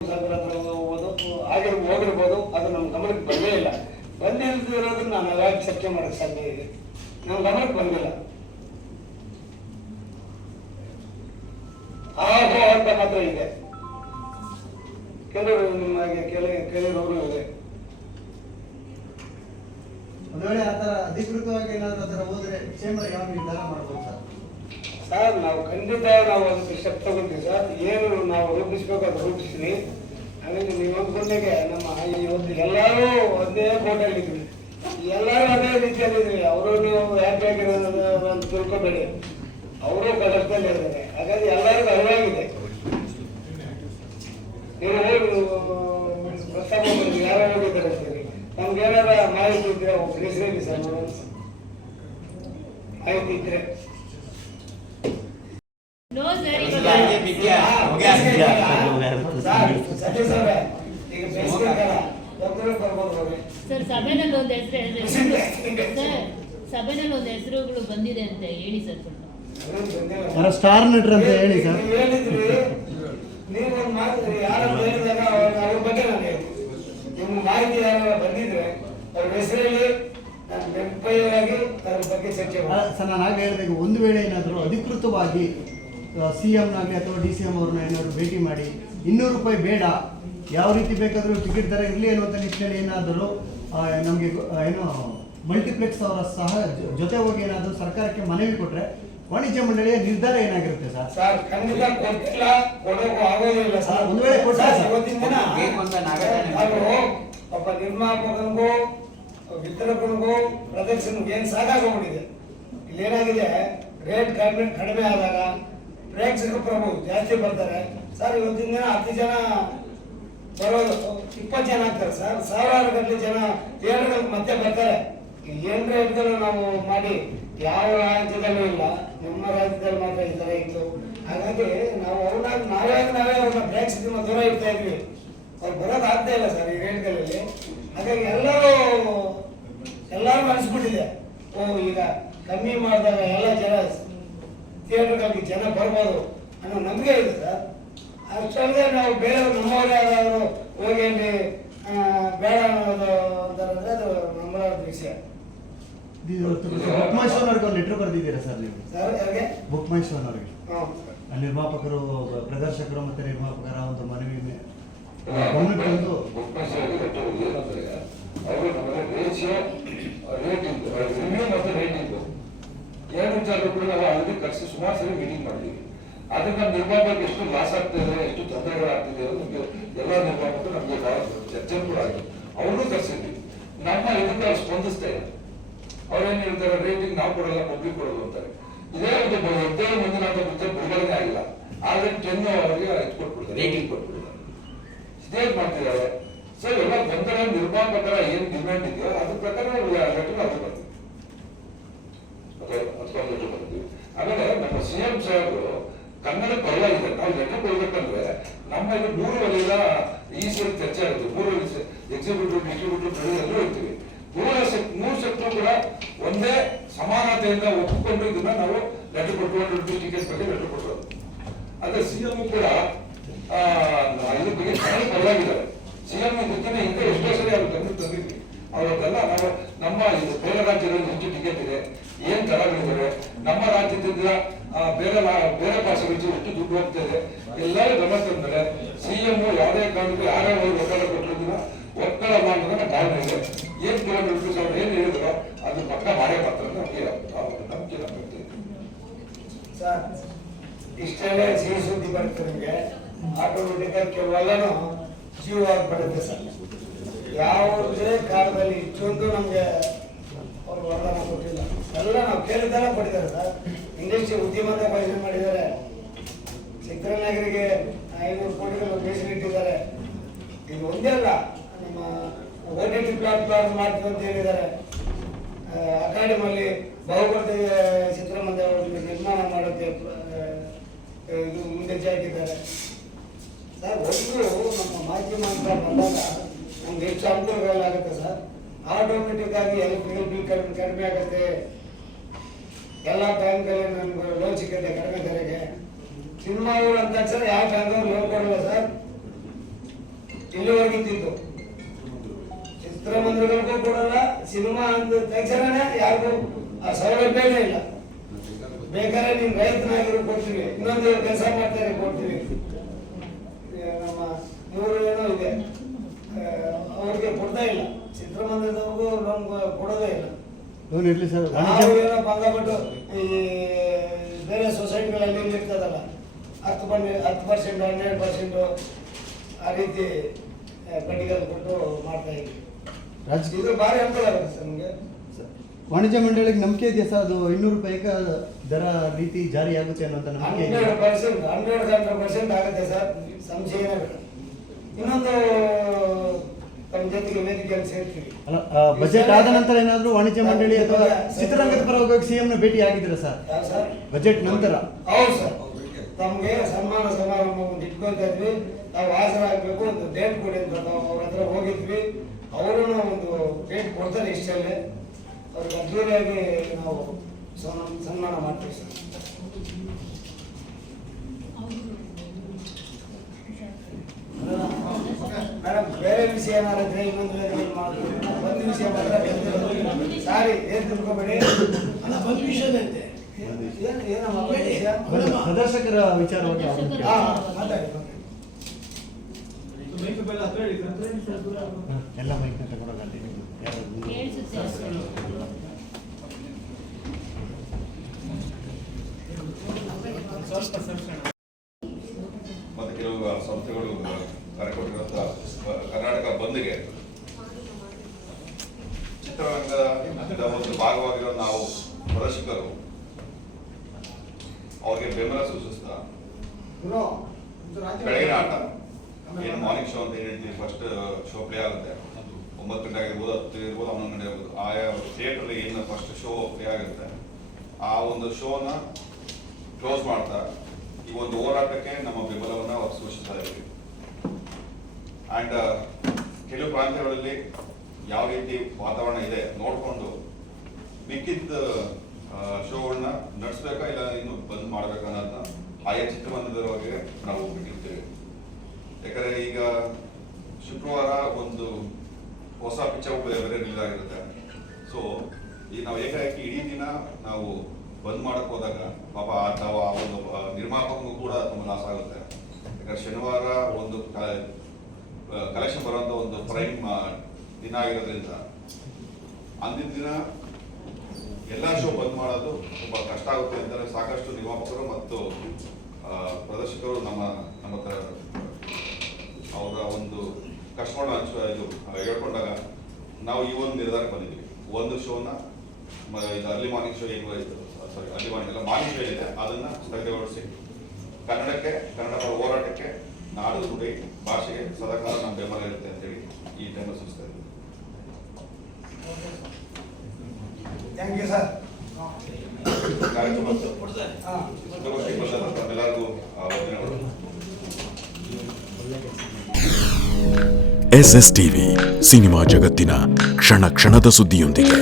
ಹಾಗೆ ಹೋಗಿರ್ಬೋದು, ಅದು ನಮ್ಮ ಗಮನಕ್ಕೆ ಬಂದೇ ಇಲ್ಲ. ಬಂದಿರೋದನ್ನ ನಾನು ಯಾವಾಗ ಚರ್ಚೆ ಮಾಡೋಕ್ಕೆ ಸಾಧ್ಯ ಇದೆ? ನಮ್ಮ ಗಮನಕ್ಕೆ ಬಂದಿಲ್ಲ. ಆಹೋ ಅಂತ ಮಾತ್ರ ಇದೆ. ಕೆಲವರು ನಿಮಗೆ ಕೆಲವರು ಇದೆ. ಒಂದು ವೇಳೆ ಆ ಥರ ಅಧಿಕೃತವಾಗಿ ಏನಾದರೂ ಆ ಥರ ಹೋದ್ರೆ ಚೇಂಬರ್ ಯಾವ ನಿರ್ಧಾರ ಮಾಡ್ಬೋದು ಸರ್? ನಾವು ಖಂಡಿತ ನಾವು ಅದಕ್ಕೆ ಸ್ಟೆಪ್ ತಗೊಂತೀವಿ ಸರ್. ಏನು ನಾವು ರೂಪಿಸ್ಬೇಕು ಅದು ರೂಪಿಸ್ತೀನಿ. ಹಾಗಾಗಿ ನೀವು ಅಂದ್ಕೊಂಡಾಗೆ ನಮ್ಮ ಇವತ್ತು ಎಲ್ಲರೂ ಒಂದೇ ಬೋಟಲ್ಲಿದ್ದೀವಿ, ಎಲ್ಲರೂ ಅದೇ ರೀತಿಯಲ್ಲಿದ್ದೀವಿ. ಅವರು ನೀವು ಹ್ಯಾಪಿ ಆಗಿರೋದು ಅಂತ ತಿಳ್ಕೊಬೇಡಿ, ಅವರು ಕಷ್ಟದಲ್ಲಿ ಇರ್ತಾರೆ. ಹಾಗಾಗಿ ಎಲ್ಲರಿಗೂ ಅರಿವಾಗಿದೆ. ನೀವು ಪ್ರಸ್ತಾಪ ಮಾಡಿ ಯಾರು ಹೋಗಿದ್ದಾರೆ ಅಂತೇಳಿ ನಮ್ಗೆ ಏನಾರ ಮಾಹಿತಿ ಇದ್ರೆ ಹೆಸರೇಳಿ ಸರ್, ಮಾಹಿತಿ ಇದ್ರೆ. ಸರ್, ಸಭೆನಲ್ಲಿ ಒಂದು ಹೆಸರು ಹೇಳಿದ್ರೆ ಸರ್, ಸಭೆನಲ್ಲಿ ಒಂದು ಹೆಸರುಗಳು ಬಂದಿದೆ ಅಂತ ಹೇಳಿ ಸರ್. ಸ್ಟಾರ್ ನಟರ್ ಅಂತ ಹೇಳಿ ಸರ್. ನೀವು ಒಂದು ಮಾತು ಯಾರು ಹೇಳಿದಾಗ ಅವ್ರ ಬಗ್ಗೆ ನಾನು ಹೇಳ್ತೀನಿ. ನಿಮ್ಮ ಮಾಹಿತಿ ಯಾರು ಬಂದಿದ್ರೆ ಅವ್ರ ಹೆಸರಲ್ಲಿ ನಾನು ನಿರ್ಭಯವಾಗಿ ಅದ್ರ ಬಗ್ಗೆ ಚರ್ಚೆ ಮಾಡಿ ಸರ್. ನಾನು ಆಗ ಹೇಳಿದಾಗ ಒಂದು ವೇಳೆ ಏನಾದರೂ ಅಧಿಕೃತವಾಗಿ CM-ನಾಗಲಿ ಅಥವಾ DCM ಅವ್ರನ್ನ ಏನಾದರೂ ಭೇಟಿ ಮಾಡಿ 200 ರೂಪಾಯಿ ಬೇಡ, ಯಾವ ರೀತಿ ಬೇಕಾದರೂ ಟಿಕೆಟ್ ದರ ಇರಲಿ ಅನ್ನುವಂಥ ನಿಟ್ಟಿನಲ್ಲಿ ಏನಾದರೂ ನಮಗೆ ಏನೋ ಮಲ್ಟಿಪ್ಲೆಕ್ಸ್ ಅವರ ಸಹ ಜೊತೆ ಹೋಗಿ ಏನಾದರೂ ಸರ್ಕಾರಕ್ಕೆ ಮನವಿ ಕೊಟ್ಟರೆ ವಾಣಿಜ್ಯ ಮಂಡಳಿಯ ನಿರ್ಧಾರ ಏನಾಗಿರುತ್ತೆ ಸರ್? ಸರ್, ಖಂಡಿತ ಕೊಟ್ಟಿಲ್ಲ, ಕೊಡೋಕೆ ಆಗೋದಿಲ್ಲ ಸರ್. ಒಂದು ವೇಳೆ ಕೊಟ್ಟರೆ ಇವತ್ತಿನ ದಿನ ಒಬ್ಬ ನಿರ್ಮಾಪಕನಿಗೂ ವಿತರಕನಿಗೂ ಪ್ರದರ್ಶನಕ್ಕೂ ಏನು ಸಾಕಾಗೋಗ್ಬಿಟ್ಟಿದೆ. ಇಲ್ಲೇನಾಗಿದೆ, ರೇಟ್ ಕಡಿಮೆ ಆದಾಗ ಪ್ರೇಕ್ಷಕ ಪ್ರಭು ಜಾಸ್ತಿ ಬರ್ತಾರೆ ಸರ್. ಇವತ್ತಿನ ದಿನ 10 ಜನ ಬರೋದು 20 ಜನ ಆಗ್ತಾರೆ ಸರ್. ಸಾವಿರಾರು ಗಟ್ಟಲೆ ಜನ ಥಿಯೇಟರ್ಗಳಿಗೆ ಮತ್ತೆ ಬರ್ತಾರೆ. ಏನ್ ರೇಟ್ಗಳು ನಾವು ಮಾಡಿ ಯಾವ ರಾಜ್ಯದಲ್ಲೂ ಇಲ್ಲ, ನಮ್ಮ ರಾಜ್ಯದಲ್ಲಿ ಮಾತ್ರ ಈ ಥರ ಇತ್ತು. ಹಾಗಾಗಿ ನಾವು ನಾವೇ ಅವ್ರನ್ನ ಪ್ರೇಕ್ಷಕರನ್ನ ದೂರ ಇಡ್ತಾ ಇದ್ವಿ. ಅವ್ರು ಬರೋದಾಗ್ತಾ ಇಲ್ಲ ಸರ್ ಈ ರೇಟ್ಗಳಲ್ಲಿ. ಹಾಗಾಗಿ ಎಲ್ಲರೂ ಅನಿಸ್ಬಿಟ್ಟಿದೆ, ಈಗ ಕಮ್ಮಿ ಮಾಡಿದಾಗ ಎಲ್ಲ ಜನ ಥಿಯೇಟರ್ಗಳಿಗೆ ಜನ ಬರ್ಬೋದು ಅನ್ನೋ ನಂಬಿಕೆ ಇದೆ ಸರ್. ಅಷ್ಟಲ್ಲದೆ ನಾವು ಬೇರೆ ನಮ್ಮವರೇ ಆದವರು ಹೋಗಿ ಅಲ್ಲಿ ಬೇಡ ಅನ್ನೋದು ಅಂತಾರಂದ್ರೆ ಅದು ನಮ್ಮ ವಿಷಯ. ಬುಕ್ ಮೈ ಶೋನವ್ರಿಗೆ ಒಂದು ಲೆಟರ್ ಬರೆದಿದ್ದೀರಾ ಸರ್ ನೀವು? ಸರ್, ಯಾರಿಗೆ? ಬುಕ್ ಮೈ ಶೋನವ್ರಿಗೆ ನಿರ್ಮಾಪಕರು, ಪ್ರದರ್ಶಕರು ಮತ್ತು ನಿರ್ಮಾಪಕರ ಒಂದು ಮನವಿ ಗಮನಕ್ಕೆ ತಂದು ಎರಡು ವಿಚಾರಗಳು ಕೂಡ ನಾವು ಆಲ್ರೆಡಿ ಕಳಿಸಿ ಸುಮಾರು ಸರಿ ಮೀಟಿಂಗ್ ಮಾಡಿದ್ದೀವಿ. ಅದನ್ನ ನಿರ್ಮಾಪಕರಿಗೆ ಎಷ್ಟು ಲಾಸ್ ಆಗ್ತಿದೆ, ಎಷ್ಟು ತೊಂದರೆಗಳಾಗ್ತಿದೆ ಅನ್ನೋದು ಎಲ್ಲ ನಿರ್ಮಾಪಕರು ನಮಗೆ ಚರ್ಚೆ ಕೂಡ ಆಗಿದೆ. ಅವ್ರನ್ನೂ ಕರ್ಸಿದ್ವಿ. ನಮ್ಮ ಇದಕ್ಕೆ ಅವ್ರು ಸ್ಪಂದಿಸ್ತಾ ಇಲ್ಲ. ಅವ್ರೇನ್ ಹೇಳ್ತಾರೆ, ರೇಟಿಂಗ್ ನಾವು ಕೊಡಲ್ಲ, ಪಬ್ಲಿಕ್ ಕೊಡೋದು ಅಂತಾರೆ. ಇದೇ ಒಂದು 17 ಮಂದಿನಾಥ ಪಿಕ್ಚರ್ ಬಿಡುಗಡೆ ಆಗಿಲ್ಲ, ಆದ್ರೆ 10 ಅವರಿಗೆ ಕೊಟ್ಬಿಡ್ತಾರೆ, ರೇಟಿಂಗ್ ಕೊಟ್ಬಿಡ್ತಾರೆ. ಇದೇ ಮಾಡ್ತಿದ್ದಾರೆ ಸರ್. ಎಲ್ಲ ಬಂದರೆ ನಿರ್ಮಾಪಕರ ಏನ್ ಡಿಮ್ಯಾಂಡ್ ಇದೆಯೋ ಅದ್ರ ಪ್ರಕಾರ ಲೆಟರ್ ಅದು ಬರ್ತೀವಿ. ಆಮೇಲೆ ನಮ್ಮ CM ಸಾಹೇಬರು ಕನ್ನಡ ಪರವಾಗಿದ್ದಾರೆ. ನಾವು ಲೆಟರ್ ಕೊಡ್ಬೇಕಂದ್ರೆ ನಮ್ಮ ಇದು 3 ವಲಯದ ಈ ಸರಿ ಚರ್ಚೆ ಆಗುತ್ತೆ. 3 ವಲಯ ಎಕ್ಸಿಕ್ಯೂಟಿವ್, ಡಿಸ್ಟ್ರಿಬ್ಯೂಟಿವ್ ಎಲ್ಲರೂ ಇರ್ತೀವಿ. 3 ಸೆಕ್ಟರ್ ಕೂಡ ಒಂದೇ ಸಮಾನತೆಯಿಂದ ಒಪ್ಪಿಕೊಂಡು ಇದನ್ನ ನಾವು ಲೆಟರ್ ಕೊಟ್ಟು ಟಿಕೆಟ್ ಬಗ್ಗೆ ಲೆಟರ್ ಕೊಟ್ಟರು. ಅದೇ CM ಕೂಡ ಇದ್ರ ಬಗ್ಗೆ ಕನ್ನಡ ಪರವಾಗಿದ್ದಾರೆ. CM ಇದಕ್ಕಿಂತ ಹಿಂದೆ ಎಷ್ಟೋ ಸರಿ ಅವ್ರು ತಂದಿದ್ವಿ. ಅವರದ್ದೆಲ್ಲ ನಾವು ನಮ್ಮ ಇದು ಬೇರೆ ರಾಜ್ಯದಲ್ಲಿ ಎಷ್ಟು ಟಿಕೆಟ್ ಇದೆ, ಏನ್ ದರಗಳಿದ್ದಾರೆ, ನಮ್ಮ ರಾಜ್ಯದಿಂದ ಬೇರೆ ಭಾಷೆಗಳಿಗೆ ಎಷ್ಟು ದುಡ್ಡು ಹೋಗ್ತಾ ಇದೆ, ಎಲ್ಲರೂ ಗಮನ ತಂದರೆ CM ಯಾವುದೇ ಕಾರಣಕ್ಕೂ ಯಾರೇ ಒತ್ತಡ ಕೊಟ್ಟಿರೋದಿಲ್ಲ, ಒತ್ತಡ ಮಾಡೋದನ್ನ ಕಾರಣ ಇದೆ. ಏನ್ ಕಿಲೋಮೀಟರ್ಸ್ ಅವ್ರು ಏನ್ ಹೇಳಿದ್ರು ಅದು ಪಕ್ಕ ಮಾಡೇ ಮಾತ್ರ ನಮ್ಗೆ ನಂಬಿಕೆ ನಮಗೆ ಸರ್. ಇಷ್ಟೆಲ್ಲ ಸಿಹಿ ಸುದ್ದಿ ಬರುತ್ತೆ ನಿಮಗೆ, ಆಟೋಮೆಟಿಕ್ ಕೆಲವೆಲ್ಲನೂ ಜೀವ ಆಗ್ಬಿಡುತ್ತೆ ಸರ್. ಯಾವುದೇ ಕಾಲದಲ್ಲಿ ಇಷ್ಟೊಂದು ನಮಗೆ ಅವರು ವರದಾನ ಕೊಟ್ಟಿಲ್ಲ. ಎಲ್ಲ ನಾವು ಕೇಳಿದ್ದೆಲ್ಲ ಕೊಟ್ಟಿದ್ದಾರೆ ಸರ್. ಇಂಡಸ್ಟ್ರಿ ಉದ್ಯಮದ ಭಾಷಣೆ ಮಾಡಿದ್ದಾರೆ. ಸಿದ್ದರಾಮಯ್ಯರಿಗೆ 500 ಕೋಟಿಗಳು ಮೀಸಲಿಟ್ಟಿದ್ದಾರೆ. ಇದು ಒಂದೇ ಅಲ್ಲ, ನಮ್ಮ OTT ಪ್ಲಾಟ್ಫಾರ್ಮ್ ಮಾಡ್ತೀವಿ ಅಂತ ಹೇಳಿದ್ದಾರೆ. ಅಕಾಡೆಮಿಯಲ್ಲಿ ಬಹುಪತಿ ಚಿತ್ರಮಂದಿರ ನಿರ್ಮಾಣ ಮಾಡೋಕ್ಕೆ ಇದು ಮುಂದೆ ಹಾಕಿದ್ದಾರೆ ಸರ್. ಒಂದು ನಮ್ಮ ಮಾಧ್ಯಮ ಅಂತ ಬಂದಾಗ ನಮ್ಗೆ ಎಷ್ಟು ಅನುಕೂಲಗಳಾಗುತ್ತೆ ಸರ್. ಆಟೋಮೆಟಿಕ್ ಆಗಿ ಎಲೆಕ್ಟ್ರಿಕಲ್ ಬಿಲ್ ಕಡಿಮೆ ಆಗುತ್ತೆ. ಎಲ್ಲ ಬ್ಯಾಂಕ್ಗಳಲ್ಲಿ ನಮ್ಗೆ ಲೋನ್ ಸಿಗುತ್ತೆ ಕಡಿಮೆ ದರಗೆ. ಸಿನಿಮಾಗಳು ಅಂತ ಯಾವ ಬ್ಯಾಂಕ್ ಲೋನ್ ಕೊಡಲ್ಲ ಸರ್. ಸಿನಿಮಾ ಅಂದ ತಕ್ಷಣನೇ ಯಾರಿಗೂ ಆ ಸೌಲಭ್ಯನೇ ಇಲ್ಲ. ಬೇಕಾದ್ರೆ ನೀನು ರೈತನಾಗಿರೋ ಕೊಡ್ತೀವಿ, ಇನ್ನೊಂದು ಕೆಲಸ ಮಾಡ್ತಾರೆ ಕೊಡ್ತೀವಿ. ನಮ್ಮ ಇವರು ಏನೋ ಇದೆ, ಅವ್ರಿಗೆ ಕೊಡ್ತಾ ಇಲ್ಲ, ಚಿತ್ರಮಂದಿರದವ್ರಿಗೂ ನಮ್ಗೆ ಕೊಡೋದೇ ಇಲ್ಲ. ಲೋನ್ ಇರಲಿ ಸರ್. ನಾವು ಏನೋ ಬಂಗಾಬಿಟ್ಟು ಈ ಬೇರೆ ಸೊಸೈಟಿಗಳಲ್ಲಿ ಇರ್ತದಲ್ಲ 10%, 12% ಆ ರೀತಿ ಬಡ್ಡಿಗಳು ಕೊಟ್ಟು ಮಾಡ್ತಾ ಇದ್ವಿ. ರಾಜಕೀಯ ಇದು ಭಾರಿ ಅನುಕೂಲ ಆಗುತ್ತೆ ಸರ್ ನಮಗೆ. ವಾಣಿಜ್ಯ ಮಂಡಳಿಗೆ ನಂಬಿಕೆ ಇದೆಯಾ ಸರ್? ಅದು 200 ರೂಪಾಯಿಗೆ ದರ ರೀತಿ ಜಾರಿ ಆಗುತ್ತೆ ಅನ್ನೋಂಥ ನಂಬಿಕೆ ಇದೆ? 100% ಆಗುತ್ತೆ ಸರ್, ಸಂಶಯನೇ ಬೇಡ. ಇನ್ನೊಂದು ತಮ್ಮ ಜೊತೆಗೆ ವೇದಿಕೆಯಲ್ಲಿ ಸೇರ್ತೀವಿ. ಅಲ್ಲ, ಬಜೆಟ್ ಆದ ನಂತರ ಏನಾದರೂ ವಾಣಿಜ್ಯ ಮಂಡಳಿ ಅಥವಾ ಚಿತ್ರರಂಗದ ಪರವಾಗಿ ಸಿಎಂನ ಭೇಟಿ ಆಗಿದ್ದೀರಾ ಸರ್? ಯಾವ ಸರ್? ಬಜೆಟ್ ನಂತರ. ಹೌದು ಸರ್, ತಮಗೆ ಸನ್ಮಾನ ಸಮಾರಂಭ ಒಂದು ಇಟ್ಕೊಳ್ತಾ ಇದ್ವಿ, ನಾವು ಹಾಜರಾಗಬೇಕು, ಒಂದು ಡೇಟ್ ಕೊಡಿ ಅಂತ ನಾವು ಅವ್ರ ಹತ್ರ ಹೋಗಿದ್ವಿ. ಅವರು ಒಂದು ಡೇಟ್ ಕೊಡ್ತಾರೆ ಇಷ್ಟಲ್ಲೇ, ಅವ್ರಿಗೆ ಅದ್ದೂರಿಯಾಗಿ ನಾವು ಸನ್ಮಾನ ಮಾಡ್ತೀವಿ ಸರ್. ಮೇಡಮ್, ಬೇರೆ ವಿಷಯ ಏನಾದ್ರೆ ಇನ್ನೊಂದು ಮಾಡ್ತೀವಿ, ಒಂದು ವಿಷಯ ಮಾತ್ರ ಸಾರಿ ಏನ್ ತಿಳ್ಕೊಬೇಡಿ. ಒಂದು ವಿಷಯದಂತೆ ಏನಮ್ಮ ವಿಷಯ? ಪ್ರದರ್ಶಕರ ವಿಚಾರವಾಗಿ ಅವ್ರು ಹಾ, ಮಾತಾಡಿ. ಎಲ್ಲ ಮೈಕ್ನ ತಗೊಂಡೋಗಿ ಕೇಳಿಸುತ್ತೆ ಅಷ್ಟೇ. ಮತ್ತು ಕೆಲವು ಸಂಸ್ಥೆಗಳು ಕರೆ ಕೊಟ್ಟಿರುವಂಥ ಕರ್ನಾಟಕ ಬಂದ್ಗೆ ಚಿತ್ರರಂಗದ ಒಂದು ಭಾಗವಾಗಿರೋ ನಾವು ಪ್ರದರ್ಶಕರು ಅವ್ರಿಗೆ ಬೆಂಬಲ ಸೂಚಿಸ್ತಾ ಬೆಳಗಿನ ಆಟ ಏನು ಮಾರ್ನಿಂಗ್ ಶೋ ಅಂತ ಏನು ಹೇಳ್ತೀವಿ, ಫಸ್ಟ್ ಶೋ ಪ್ಲೇ ಆಗುತ್ತೆ 9 ಗಂಟೆ ಆಗಿರ್ಬೋದು, 10 ಇರ್ಬೋದು, 11 ಗಂಟೆ ಇರ್ಬೋದು. ಆಯಾ ಥಿಯೇಟ್ರಲ್ಲಿ ಏನು ಫಸ್ಟ್ ಶೋ ಪ್ಲೇ ಆಗುತ್ತೆ ಆ ಒಂದು ಶೋನ ಕ್ಲೋಸ್ ಮಾಡ್ತಾ ಈ ಒಂದು ಹೋರಾಟಕ್ಕೆ ನಮ್ಮ ಬೆಂಬಲವನ್ನು ಅವ್ರು ಸೂಚಿಸ್ತಾ ಇದ್ದೀವಿ. ಆ್ಯಂಡ್ ಕೆಲವು ಪ್ರಾಂತ್ಯಗಳಲ್ಲಿ ಯಾವ ರೀತಿ ವಾತಾವರಣ ಇದೆ ನೋಡಿಕೊಂಡು ಮಿಕ್ಕಿದ್ದ ಶೋಗಳನ್ನ ನಡೆಸ್ಬೇಕಾ ಇಲ್ಲ ಇನ್ನು ಬಂದ್ ಮಾಡ್ಬೇಕಾ ಅನ್ನೋದನ್ನ ಆಯಾ ಚಿತ್ರಮಂದಿರದವರೆಗೆ ನಾವು ಬಿಟ್ಟಿರ್ತೀವಿ. ಯಾಕಂದರೆ ಈಗ ಶುಕ್ರವಾರ ಒಂದು ಹೊಸ ಪಿಕ್ಚರ್ ಬೇರೆ ರಿಲೀಸ್ ಆಗಿರುತ್ತೆ. ಸೊ ಈಗ ನಾವು ಏಕಾಏಕಿ ಇಡೀ ದಿನ ನಾವು ಬಂದ್ ಮಾಡಕ್ ಹೋದಾಗ ಪಾಪ ನಾವು ಆ ಒಂದು ನಿರ್ಮಾಪಕನಿಗೂ ಕೂಡ ತುಂಬ ಲಾಸ್ ಆಗುತ್ತೆ. ಯಾಕಂದ್ರೆ ಶನಿವಾರ ಒಂದು ಕಲೆಕ್ಷನ್ ಬರುವಂತ ಒಂದು ಪ್ರೈಮ್ ದಿನ ಆಗಿರೋದ್ರಿಂದ ಅಂದಿನ ದಿನ ಎಲ್ಲ ಶೋ ಬಂದ್ ಮಾಡೋದು ತುಂಬಾ ಕಷ್ಟ ಆಗುತ್ತೆ ಅಂತಾರೆ ಸಾಕಷ್ಟು ನಿರ್ಮಾಪಕರು ಮತ್ತು ಪ್ರದರ್ಶಕರು ನಮ್ಮ ಅವರ ಒಂದು ಕಷ್ಟವನ್ನು ಹೇಳ್ಕೊಂಡಾಗ ನಾವು ಈ ಒಂದು ನಿರ್ಧಾರಕ್ಕೆ ಬಂದಿದ್ವಿ. ಒಂದು ಶೋನ ಇದು ಅರ್ಲಿ ಮಾರ್ನಿಂಗ್ ಶೋ ಏನು ಸಾರಿ ಅರ್ಲಿ ಮಾರ್ನಿಂಗ್ ಅಲ್ಲ ಮಾರ್ನಿಂಗ್ ಶೋ ಏನಿದೆ ಅದನ್ನ ಸ್ಥಗಿತಗೊಳಿಸಿ ಕನ್ನಡಕ್ಕೆ, ಕನ್ನಡ ಹೋರಾಟಕ್ಕೆ, ನಾಡು ನುಡಿ ಭಾಷೆಗೆ ಸದಾಕಾಲ ನಮ್ಮ ಬೆಂಬಲ ಇರುತ್ತೆ ಅಂತೇಳಿ ಈ ಟೈಮ್ ಸೂಚಿಸ್ತಾ ಇದ್ದೀವಿ. Thank you sir. ಕಾರ್ಯಕ್ರಮ ಸುದ್ದಿಗೋಷ್ಠಿ ಬಂದ ತಮ್ಮೆಲ್ಲರಿಗೂ ವಂದನೆಗಳು. SS ಟಿವಿ ಸಿನಿಮಾ ಜಗತ್ತಿನ ಕ್ಷಣ ಕ್ಷಣದ ಸುದ್ದಿಯೊಂದಿಗೆ.